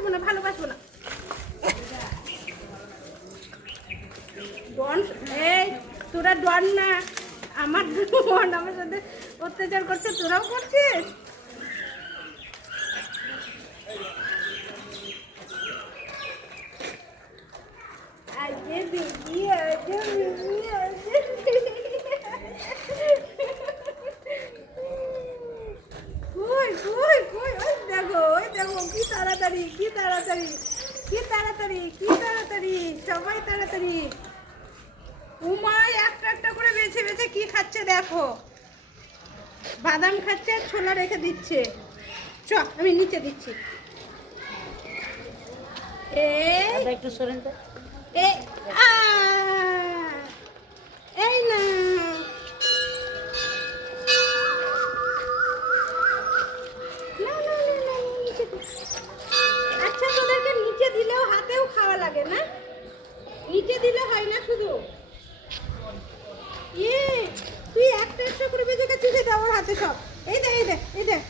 ভালোবাসবো না, ভালোবাসবো না। ডন, এই তোরা ডন না, আমার বোন আমার সাথে অত্যাচার করছে, তোরাও করছিস। আজকে দিদি আজকে দিদি আজকে কই কই কই, ওই দেখো কি তাড়াতাড়ি কি তাড়াতাড়ি কি তাড়াতাড়ি কি তাড়াতাড়ি, সবাই তাড়াতাড়ি। উমায় একটা একটা করে বেছে বেছে কি খাচ্ছে দেখো, বাদাম খাচ্ছে আর ছোলা রেখে দিচ্ছে। চ আমি নিচে দিচ্ছি। একটু সরেন তো। এই না আচ্ছা, তোদেরকে নিচে দিলেও হাতেও খাওয়া লাগে না, নিচে দিলে হয় না শুধু। তুই একটা একটা করে বেজে গেছিস, আমার হাতে সব। এই দেখ এই দেখ এই দেখ